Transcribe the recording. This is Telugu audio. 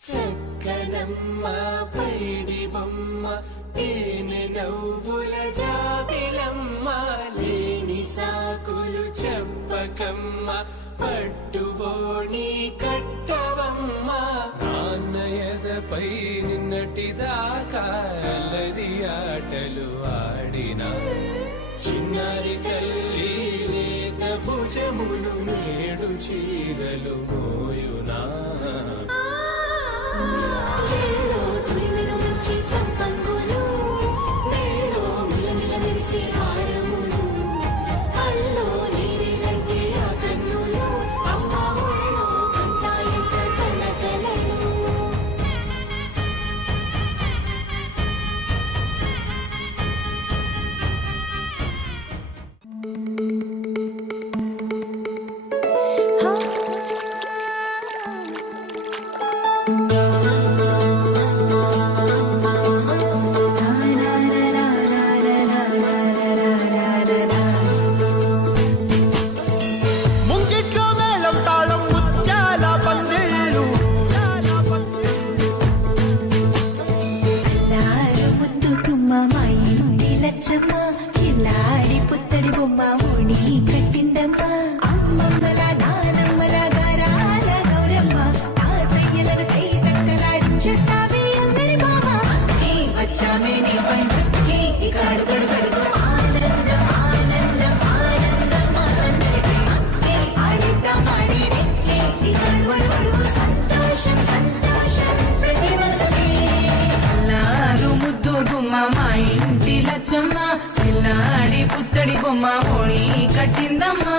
చక్కనమ్మ పైడి బొమ్మ తేనె నవ్వుల జాబిలమ్మ లేని సాకులు చెప్పకమ్మ పట్టువోణి కట్టవమ్మ నాన్నయదపై నిన్నటిదాకా అల్లరి ఆటలు ఆడినా చిన్నారి తల్లి లేత భుజములు నేడు చీరలు మోయునా చెల్లో తురిమిన మంచి సంపంగులు మెల్లో మిలమిల మెరిసే హారములు అల్లో నీరేలంటే ఆ కన్నులు అమ్మ ఒళ్ళో కంటాయంట కలకలలు కిల్లాడి పుత్తడి బొమ్మ ఓణి కట్టిందమ్మ అమ్మమ్మల నానమ్మల గారాల గౌరమ్మ తాతయ్యలను కై తక్కలాడించేస్తావే అల్లరి బావ వచ్చామే నీ పండుకి ఇకాడు గడుగడుగు ఆనందం ఆనందం ఆనందం అందరికీ ఆడిద్దాం ఆడి నెక్కి ఇకాడు గడుగడుగు సంతోషం సంతోషం ప్రతివసమే అల్లారు ముద్దు గుమ్మ మా ఇంటి లచ్చమ్మ పిల్లాడి పుత్తడి బొమ్మ ఓణి కట్టిందమ్మా